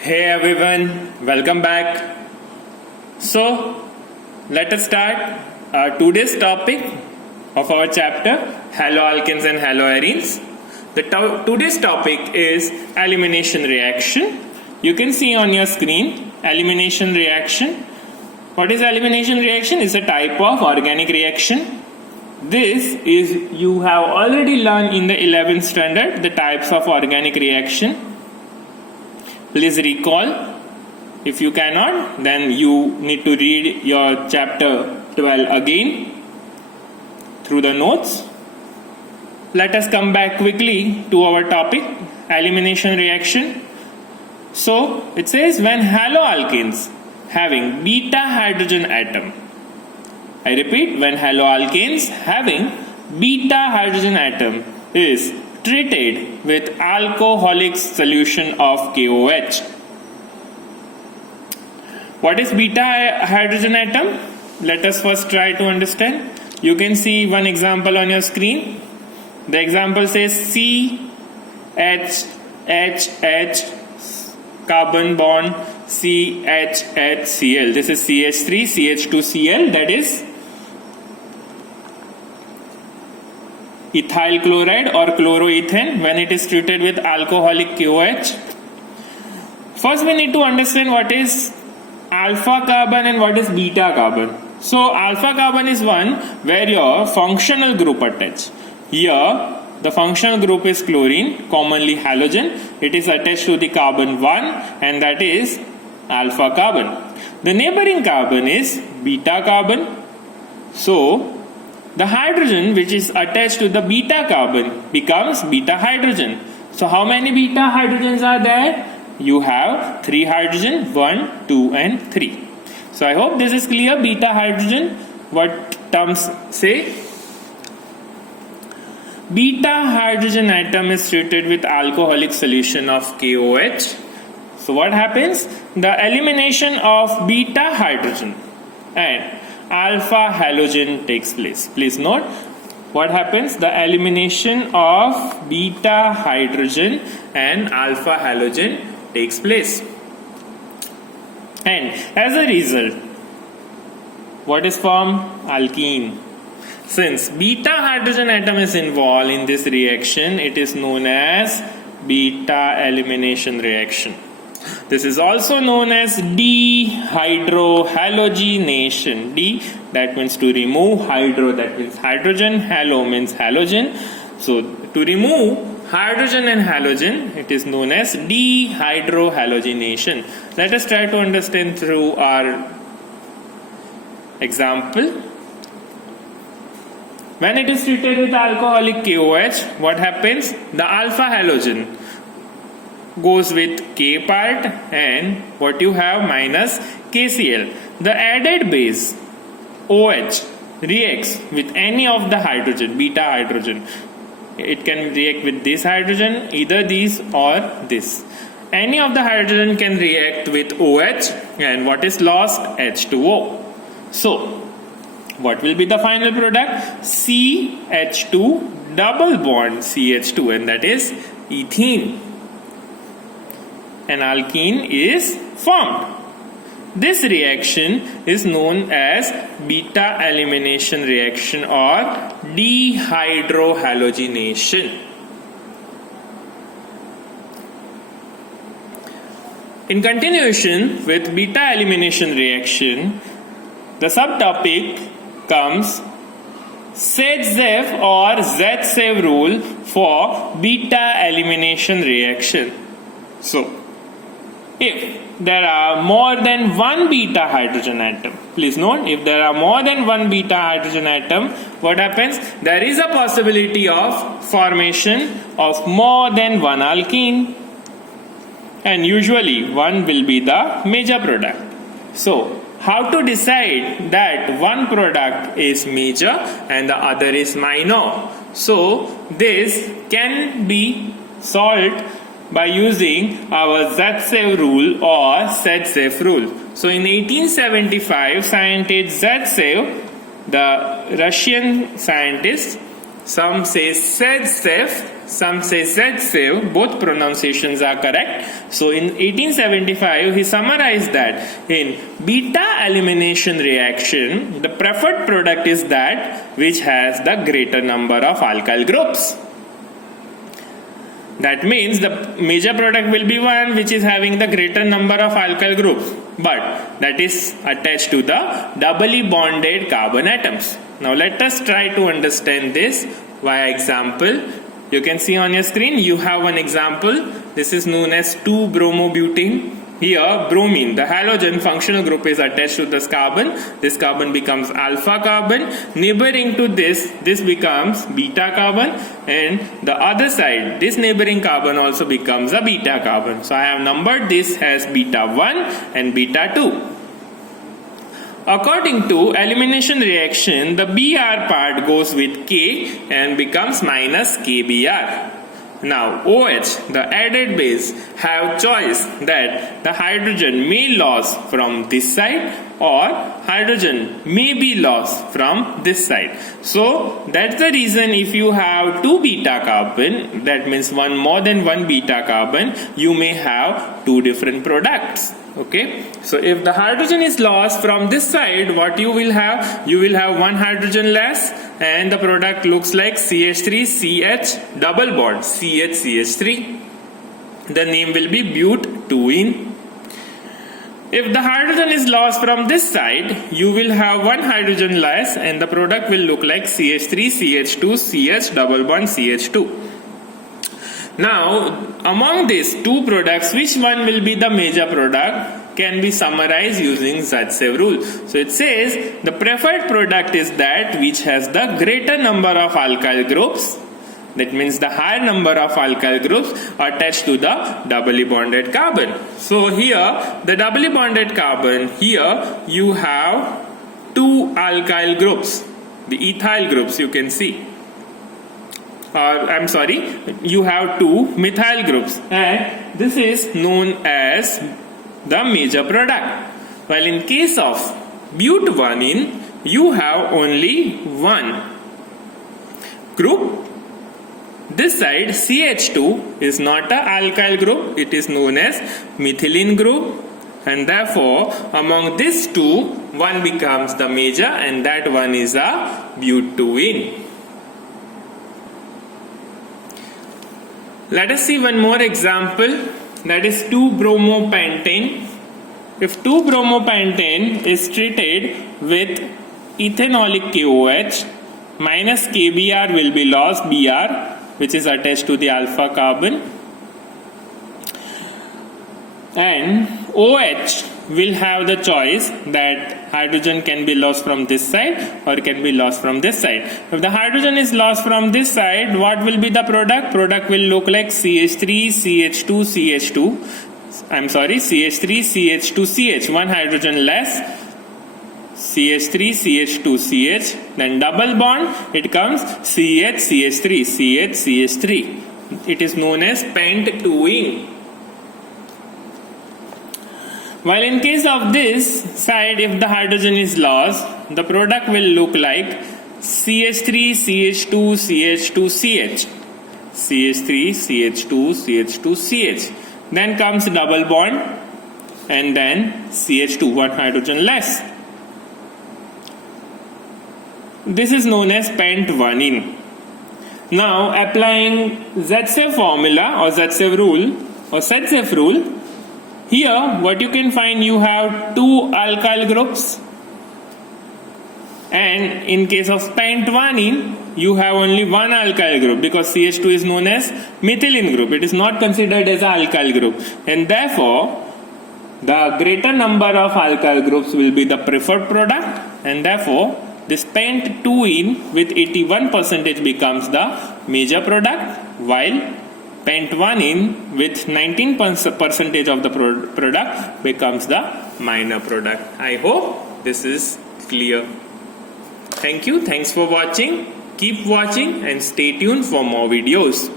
Hey everyone, welcome back. So, let us start today's topic of our chapter haloalkanes and haloarenes. Today's topic is elimination reaction. You can see on your screen elimination reaction. What is elimination reaction? It's a type of organic reaction. This is you have already learned in the 11th standard the types of organic reaction. Please recall. If you cannot, then you need to read your chapter 12 again through the notes. Let us come back quickly to our topic, elimination reaction. So, it says when haloalkanes having beta hydrogen atom, I repeat, when haloalkanes having beta hydrogen atom is treated with alcoholic solution of KOH. What is beta hydrogen atom? Let us first try to understand. You can see one example on your screen. The example says CHHH carbon bond CHHCl. This is CH3 CH2Cl, that is ethyl chloride or chloroethane when it is treated with alcoholic KOH. First we need to understand what is alpha carbon and what is beta carbon. So alpha carbon is one where your functional group attached. Here the functional group is chlorine, commonly halogen. It is attached to the carbon 1 and that is alpha carbon. The neighboring carbon is beta carbon. So the hydrogen which is attached to the beta carbon becomes beta hydrogen. So how many beta hydrogens are there? You have 3 hydrogen, 1, 2 and 3. So I hope this is clear. Beta hydrogen, what terms say? Beta hydrogen atom is treated with alcoholic solution of KOH. So what happens? The elimination of beta hydrogen and alpha halogen takes place. Please note what happens. The elimination of beta hydrogen and alpha halogen takes place. And as a result, what is formed? Alkene. Since beta hydrogen atom is involved in this reaction, it is known as beta elimination reaction. This is also known as dehydrohalogenation. D, that means to remove, hydro, that means hydrogen, halo means halogen. So to remove hydrogen and halogen, it is known as dehydrohalogenation. Let us try to understand through our example. When it is treated with alcoholic KOH, what happens? The alpha halogen goes with K part and what you have minus KCl. The added base OH reacts with any of the hydrogen, beta hydrogen. It can react with this hydrogen, either this or this. Any of the hydrogen can react with OH and what is lost? H2O. So what will be the final product? CH2 double bond CH2 and that is ethene. An alkene is formed. This reaction is known as beta elimination reaction or dehydrohalogenation. In continuation with beta elimination reaction, the subtopic comes zaitsev or zaitsev rule for beta elimination reaction. So if there are more than one beta hydrogen atom, please note, if there are more than one beta hydrogen atom, what happens? There is a possibility of formation of more than one alkene and usually one will be the major product. So how to decide that one product is major and the other is minor? So this can be solved by using our zaitsev rule or zaitsev rule. So in 1875, scientist zaitsev, the Russian scientist, some say zaitsev, some say zaitsev. Both pronunciations are correct. So in 1875, he summarized that in beta elimination reaction, the preferred product is that which has the greater number of alkyl groups. That means the major product will be one which is having the greater number of alkyl groups, but that is attached to the doubly bonded carbon atoms. Now let us try to understand this via example. You can see on your screen you have one example. This is known as 2-bromobutane. Here bromine, the halogen functional group, is attached to this carbon. This carbon becomes alpha carbon. Neighboring to this becomes beta carbon, and the other side, this neighboring carbon also becomes a beta carbon. So I have numbered this as beta 1 and beta 2. According to elimination reaction, the Br part goes with K and becomes minus KBr. Now OH, the added base, have choice that the hydrogen may lost from this side or hydrogen may be lost from this side. So that's the reason if you have two beta carbon, that means one more than one beta carbon, you may have two different products. Okay, so if the hydrogen is lost from this side, what you will have? You will have one hydrogen less, and the product looks like CH3CH double bond, CH3. The name will be butene. If the hydrogen is lost from this side, you will have one hydrogen less, and the product will look like CH3CH2 CH double bond CH2. Now, among these two products, which one will be the major product can be summarized using zaitsev rule. So it says the preferred product is that which has the greater number of alkyl groups. That means the higher number of alkyl groups attached to the doubly bonded carbon. So here, the doubly bonded carbon, here you have two alkyl groups, the ethyl groups you can see. You have two methyl groups, and this is known as the major product. While in case of butene, you have only one group. This side CH2 is not an alkyl group, it is known as methylene group, and therefore among these two, one becomes the major, and that one is a butene. Let us see one more example, that is 2-bromopentane. If 2-bromopentane is treated with ethanolic KOH, minus KBr will be lost, Br, which is attached to the alpha carbon, and OH will have the choice that hydrogen can be lost from this side or can be lost from this side. If the hydrogen is lost from this side, what will be the product? Product will look like CH3CH2CH, one hydrogen less, CH3CH2CH, then double bond, it comes CH3. It is known as pentene. While in case of this side, if the hydrogen is lost, the product will look like CH3CH2CH, then comes double bond, and then CH2, one hydrogen less. This is known as pentene. Now applying zaitsev formula or zaitsev rule, here what you can find, you have two alkyl groups, and in case of pentene you have only one alkyl group, because CH2 is known as methylene group, it is not considered as an alkyl group, and therefore the greater number of alkyl groups will be the preferred product, and therefore this pentene with 81% becomes the major product, while pentene with 19% of the product becomes the minor product. I hope this is clear. Thank you. Thanks for watching. Keep watching and stay tuned for more videos.